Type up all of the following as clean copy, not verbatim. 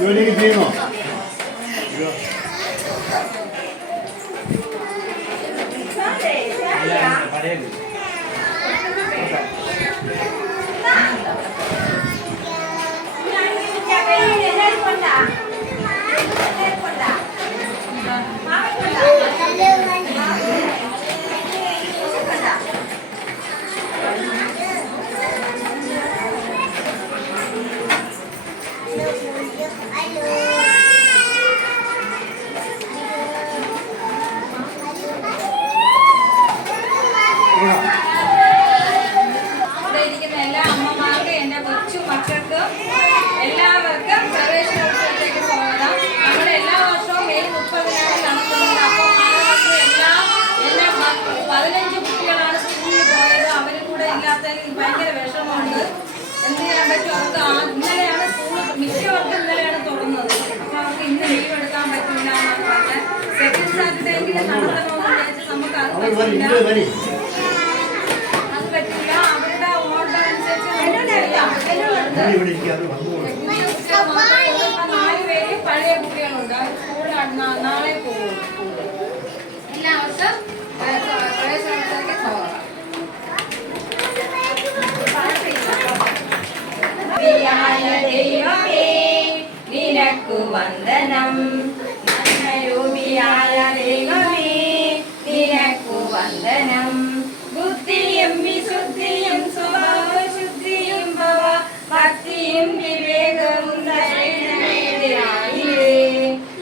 ജോലിയൊക്കെ ചെയ്യുന്നോ? ഭയങ്കര വിഷമമുണ്ട്. എന്ത് ചെയ്യാൻ പറ്റും? അവർക്ക് ഇന്നലെയാണ് സ്കൂൾ, മിക്കവർക്കും ഇന്നലെയാണ് തുറന്നത്. അപ്പൊ അവർക്ക് ഇന്ന് ലീവ് എടുക്കാൻ പറ്റില്ല എന്നാണ് പറഞ്ഞത്. സെക്കൻഡ് സാറ്റർഡേ എങ്കിലും നടത്തണമെന്ന് വിചാരിച്ച് നമുക്ക് അത് പറ്റില്ല. അവരുടെ ഓർഡർ അനുസരിച്ച് 4 പേര് പഴയ കുട്ടികളുണ്ട്. സ്കൂളിൽ നാളെ പോകും. എല്ലാവർക്കും പ്രവേശനത്തിലേക്ക് പോകാം. ദൈവമേ നിനക്കു വന്ദനം. നന്മരൂപിയായ ദൈവമേ നിനക്കു വന്ദനം. ബുദ്ധിയും വിശുദ്ധിയും സ്വഭാവശുദ്ധിയും ഭവ ഭക്തിയും വിവേകവും ധൈര്യമെതിരായിരേ.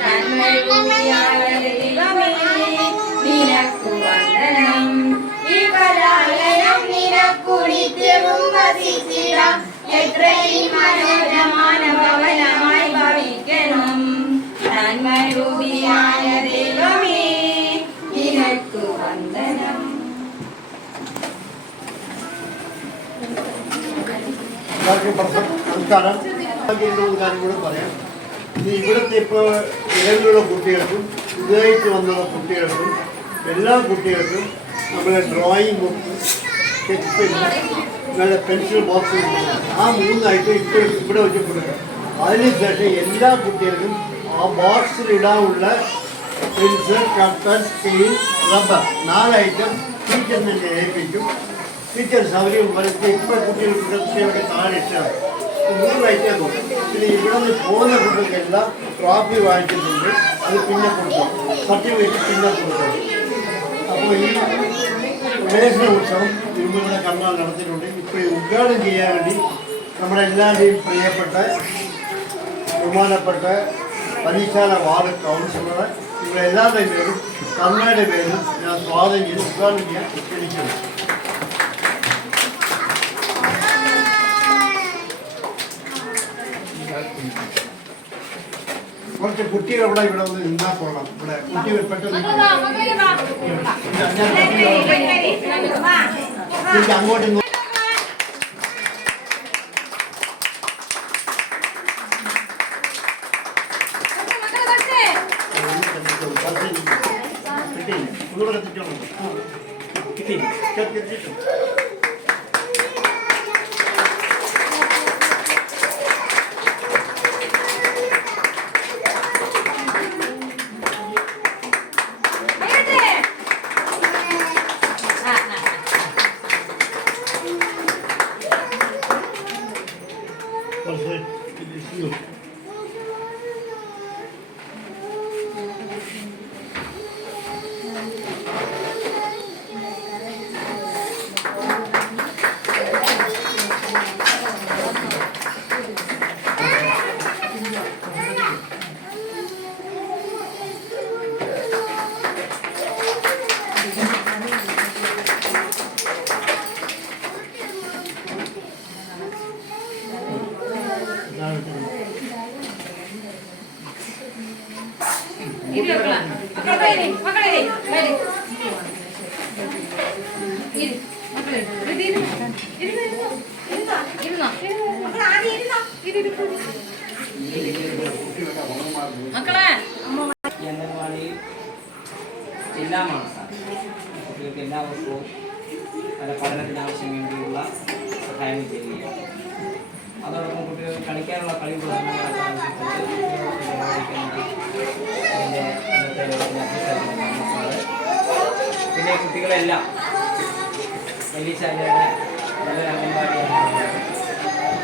നന്മരൂപിയായ ദൈവമേ നിനക്കു വന്ദനം. വിപലാലയം നിനക്കു നിത്യവും വസിച്ചിടാം. എത്രയും മനോരമാന ഭവനമായി ഭവിക്കണം. നന്മരൂപിയായ ദൈവമേ നിനക്കു വന്ദനം. നമസ്കാരം. കാര്യം കൂടെ പറയാം. ഇവിടുത്തെ ഇപ്പോൾ നിലവിലുള്ള കുട്ടികൾക്കും പുതുതായിട്ട് വന്നുള്ള കുട്ടികൾക്കും എല്ലാ കുട്ടികൾക്കും നമ്മുടെ ഡ്രോയിങ് ബുക്ക്, സ്കെച്ച് പെന്ന്, നിങ്ങളുടെ പെൻസിൽ ബോക്സ് ആ 3 ഐറ്റം ഇപ്പോൾ ഇവിടെ വെച്ച് കൊടുക്കുക. അതിനുശേഷം എല്ലാ കുട്ടികൾക്കും ആ ബോക്സിൽ ഇടാനുള്ള pencil, cutter, scale, rubber 4 item ടീച്ചറിനെ ഏൽപ്പിക്കും. ടീച്ചേഴ്സ് അവർ വരച്ച് ഇപ്പോൾ കുട്ടികൾക്ക് താഴെ ഇഷ്ടമാണ് 3 ഐറ്റം നോക്കും. പിന്നെ ഇവിടെ നിന്ന് പോകുന്ന കുട്ടികൾക്കെല്ലാം ട്രോഫി വാങ്ങിച്ചിട്ടുണ്ട്. അത് പിന്നെ കൊടുക്കും, സർട്ടിഫിക്കറ്റ് പിന്നെ കൊടുക്കും. അപ്പോൾ ഈ പ്രവേശന ഉത്സവം തിരുമല കർണാൽ നടത്തിയിട്ടുണ്ട്. ഇപ്പോൾ ഉദ്ഘാടനം ചെയ്യാൻ വേണ്ടി നമ്മുടെ എല്ലാവരുടെയും പ്രിയപ്പെട്ട ബഹുമാനപ്പെട്ട പരീക്ഷാല വാർഡ് കൗൺസിലർ നിങ്ങളെല്ലാവരുടെയും പേരും കർണയുടെ പേരും ഞാൻ സ്വാഗതം ചെയ്ത് ഉദ്ഘാടനം ചെയ്യാൻ ക്ഷണിക്കുന്നു. കുറച്ച് കുട്ടികൾ ഇവിടെ ഒന്ന് നിന്നാൽ കൊള്ളാം. ഇവിടെ കുട്ടികൾ പെട്ടെന്ന് അങ്ങോട്ടും ഒന്നുകൂടെ കത്തിച്ചോളൂ. കത്തിച്ചിട്ടും അംഗൻവാടി ജില്ലാ മാനസാണ്. കുട്ടികൾക്ക് എല്ലാ വർഷവും പല പഠനത്തിനാവശ്യം വേണ്ടിയുള്ള സഹായം ചെയ്യുകയാണ്. അതോടൊപ്പം കുട്ടികൾ കളിക്കാനുള്ള കളി പിന്നെ കുട്ടികളെല്ലാം വലിയ ശാലയുടെ നല്ലൊരു അംഗൻവാടിയാണ്.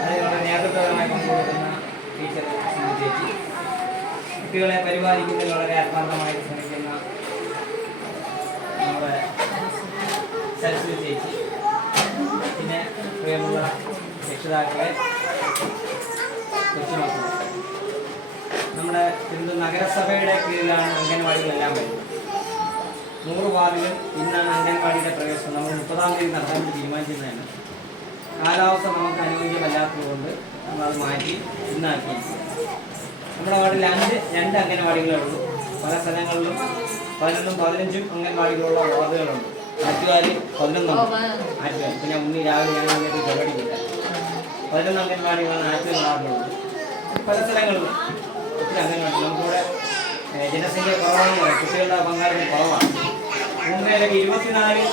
അതിനുള്ള നേതൃത്വപരമായി പങ്കുകൊടുക്കുന്ന ടീച്ചർ ചേച്ചി, കുട്ടികളെ പരിപാലിക്കുന്നതിൽ വളരെ ആത്മാർത്ഥമായി ശ്രമിക്കുന്ന നമ്മുടെ സരസ്വതി ചേച്ചി, പിന്നെ പ്രിയമുള്ള രക്ഷിതാക്കളെ, കൊച്ചുമക്കളെ. നമ്മുടെ തിരുവനന്തപുരം നഗരസഭയുടെ കീഴിലാണ് അംഗൻവാടികളെല്ലാം വരുന്നത്. 100 വാർഡുകൾ ഇന്നാണ് അംഗൻവാടിയുടെ പ്രവേശനം. നമ്മൾ 30-ാം തീയതി നടത്താൻ വേണ്ടി തീരുമാനിച്ചിരുന്നതാണ്. കാലാവസ്ഥ നമുക്ക് അനുയോജ്യമല്ലാത്തതുകൊണ്ട് നമ്മളത് മാറ്റി ഇന്നാക്കി. നമ്മുടെ വാർഡിൽ 2 അംഗൻവാടികളേ ഉള്ളൂ. പല സ്ഥലങ്ങളിലും 11-ഉം 15-ഉം അംഗൻവാടികളുള്ള വാർഡുകളുണ്ട്. ആറ്റുകാലിൽ 11 ആറ്റുകാൽ. പിന്നെ രാവിലെ ഞാൻ പരിപാടിക്കില്ല. 11 അംഗൻവാടികളാണ് ആറ്റുകാൽ വാർഡിലുള്ളത്. പല സ്ഥലങ്ങളിലും ഒത്തിരി അംഗൻവാടി. നമുക്കിവിടെ ജനസംഖ്യ കുറവാണെന്ന് പറയാം. കുട്ടികളുടെ പങ്കാളിത്തം കുറവാണ്. പൂന്തറയിലൊക്കെ 24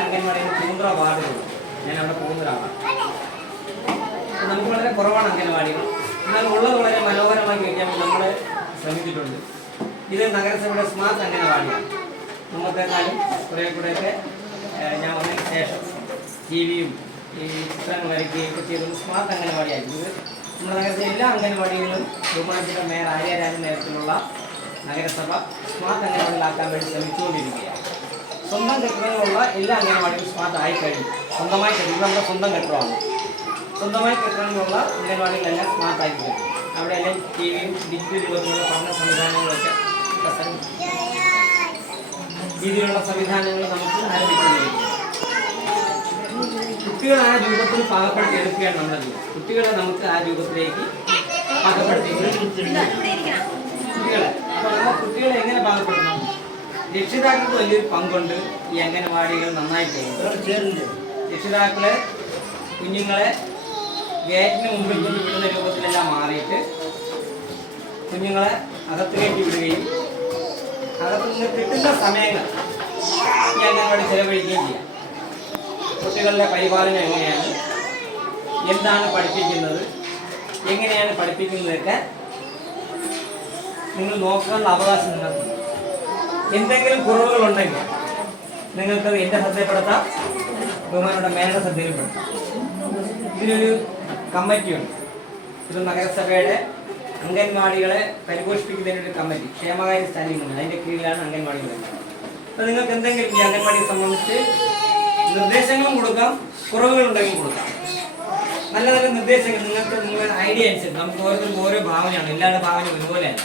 അംഗൻവാടികൾ പൂന്തറ വാർഡുകളുണ്ട്. ഞാൻ അവിടെ പോകുന്ന ഒരാളാണ്. നമുക്ക് വളരെ കുറവാണ് അംഗൻവാടികൾ. എന്നാൽ ഉള്ളത് വളരെ മനോഹരമാക്കി വയ്ക്കാൻ നമ്മൾ ശ്രമിച്ചിട്ടുണ്ട്. ഇത് നഗരസഭയുടെ സ്മാർട്ട് അംഗൻവാടിയാണ്. മുമ്പത്തെക്കാളും കുറേയൊക്കെ ഞാൻ വന്നതിന് ശേഷം ടിവിയും ഈ ചിത്രങ്ങൾ വരയ്ക്കുകയൊക്കെ ചെയ്തത് സ്മാർട്ട് അംഗൻവാടിയായിരുന്നു. ഇത് നമ്മുടെ നഗരത്തിലെ എല്ലാ അംഗൻവാടികളും ബഹുമാനപ്പെട്ട മേയർ ആര്യരാജൻ നേതൃത്വത്തിലുള്ള നഗരസഭ സ്മാർട്ട് അംഗൻവാടികളാക്കാൻ വേണ്ടി ശ്രമിച്ചുകൊണ്ടിരിക്കുകയാണ്. സ്വന്തം കെട്ടിടങ്ങളുള്ള എല്ലാ അംഗൻവാടികളും സ്മാർട്ട് ആയിക്കഴിഞ്ഞു. സ്വന്തമായി കെട്ടിടം നമ്മുടെ സ്വന്തം കെട്ടിടമാണ്. സ്വന്തമായി കെട്ടിടങ്ങളുള്ള അംഗൻവാടികളെല്ലാം സ്മാർട്ട് ആയി കഴിഞ്ഞു. അവിടെ എല്ലാം ടിവിയും ഡിജിറ്റൽ രൂപത്തിലുള്ള പഠന സംവിധാനങ്ങളൊക്കെ രീതിയിലുള്ള സംവിധാനങ്ങൾ നമുക്ക് ആരംഭിച്ചിരിക്കുന്നു. കുട്ടികളെ ആ രൂപത്തിൽ പാകപ്പെടുത്തി എടുക്കുകയാണ് നമ്മുടെ ജീവിതം. കുട്ടികളെ നമുക്ക് ആ രൂപത്തിലേക്ക് പാകപ്പെടുത്തി കുട്ടികളെ എങ്ങനെ പാകപ്പെടുത്തണം? രക്ഷിതാക്കൾക്ക് വലിയൊരു പങ്കുണ്ട് ഈ അംഗൻവാടികൾ നന്നായി പോകുന്നത്. രക്ഷിതാക്കളെ കുഞ്ഞുങ്ങളെ ഗേറ്റിന് മുമ്പിൽ കൊണ്ട് വിടുന്ന രൂപത്തിലെല്ലാം മാറിയിട്ട് കുഞ്ഞുങ്ങളെ അകത്ത് കയറ്റി വിടുകയും അകത്ത് നിന്ന് കിട്ടുന്ന സമയങ്ങൾ ഈ അംഗൻവാടി ചെലവഴിക്കുകയും ചെയ്യാം. കുട്ടികളുടെ പരിപാലനം എങ്ങനെയാണ്, എന്താണ് പഠിപ്പിക്കുന്നത്, എങ്ങനെയാണ് പഠിപ്പിക്കുന്നതൊക്കെ നിങ്ങൾ നോക്കാനുള്ള അവകാശം നിങ്ങൾക്ക്. എന്തെങ്കിലും കുറവുകളുണ്ടെങ്കിൽ നിങ്ങൾക്ക് എൻ്റെ ശ്രദ്ധപ്പെടുത്താം, ബഹുമാനയുടെ മേയറുടെ ശ്രദ്ധയിൽപ്പെടുത്താം. ഇതിനൊരു കമ്മിറ്റിയുണ്ട്. ഇത് നഗരസഭയുടെ അംഗൻവാടികളെ പരിപോഷിപ്പിക്കുന്നതിനൊരു കമ്മിറ്റി, ക്ഷേമകാര്യ സ്റ്റാൻഡിംഗ് കമ്മിറ്റി. അതിൻ്റെ കീഴിലാണ് അംഗൻവാടികൾ. അപ്പോൾ നിങ്ങൾക്ക് എന്തെങ്കിലും ഈ അംഗൻവാടിയെ സംബന്ധിച്ച് നിർദ്ദേശങ്ങളും കൊടുക്കാം, കുറവുകളുണ്ടെങ്കിൽ കൊടുക്കാം. നല്ല നല്ല നിർദ്ദേശങ്ങൾ നിങ്ങൾക്ക് നിങ്ങളുടെ ഐഡിയ അനുസരിച്ച്. നമുക്ക് ഓരോരുത്തർക്കും ഓരോ ഭാവനയാണ്, എല്ലാവരുടെ ഭാവന ഒരുപോലെയല്ല.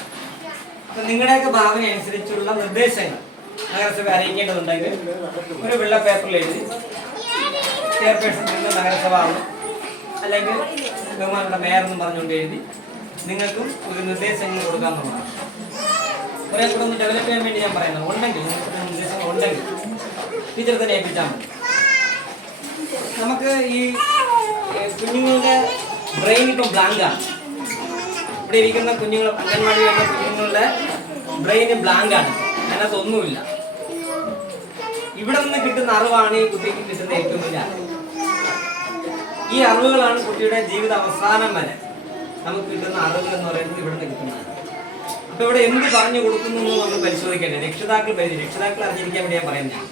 അപ്പം നിങ്ങളുടെയൊക്കെ ഭാവന അനുസരിച്ചുള്ള നിർദ്ദേശങ്ങൾ നഗരസഭ അറിയിക്കേണ്ടതുണ്ടെങ്കിൽ ഒരു വെള്ള പേപ്പറിൽ എഴുതി ചെയർപേഴ്സൺ നഗരസഭ ആവണം, അല്ലെങ്കിൽ ബഹുമാനപ്പെട്ട മേയർ എന്നും പറഞ്ഞുകൊണ്ട് എഴുതി നിങ്ങൾക്കും ഒരു നിർദ്ദേശങ്ങൾ കൊടുക്കാമെന്നുള്ളതാണ്. കുറേ കൂടെ ഒന്ന് ഡെവലപ്പ് ചെയ്യാൻ വേണ്ടി ഞാൻ പറയുന്നത്. ഉണ്ടെങ്കിൽ നിങ്ങൾക്ക് നിർദ്ദേശങ്ങൾ ഉണ്ടെങ്കിൽ ടീച്ചർ തന്നെ ഏൽപ്പിച്ചാൽ മതി. നമുക്ക് ഈ കുഞ്ഞുങ്ങളുടെ ബ്രെയിൻ ഇപ്പം ബ്ലാങ്കാണ്. ഇവിടെ ഇരിക്കുന്ന കുഞ്ഞുങ്ങൾ, അംഗൻവാടി വരുന്ന കുഞ്ഞുങ്ങളുടെ ബ്രെയിന് ബ്ലാങ്കാണ്. അതിനകത്ത് ഒന്നുമില്ല. ഇവിടെ നിന്ന് കിട്ടുന്ന അറിവാണ് ഈ കുട്ടിക്ക് കിട്ടുന്ന ഏറ്റവും വലിയ അറിവ്. ഈ അറിവുകളാണ് കുട്ടിയുടെ ജീവിത അവസാനം വരെ നമുക്ക് കിട്ടുന്ന അറിവ് എന്ന് പറയുന്നത് ഇവിടെ നിന്ന് കിട്ടുന്നതാണ്. അപ്പൊ ഇവിടെ എന്ത് പറഞ്ഞു കൊടുക്കുന്നു എന്ന് നമ്മൾ പരിശോധിക്കേണ്ടത് രക്ഷിതാക്കൾ അറിഞ്ഞിരിക്കാൻ വേണ്ടി ഞാൻ പറയുന്നതാണ്.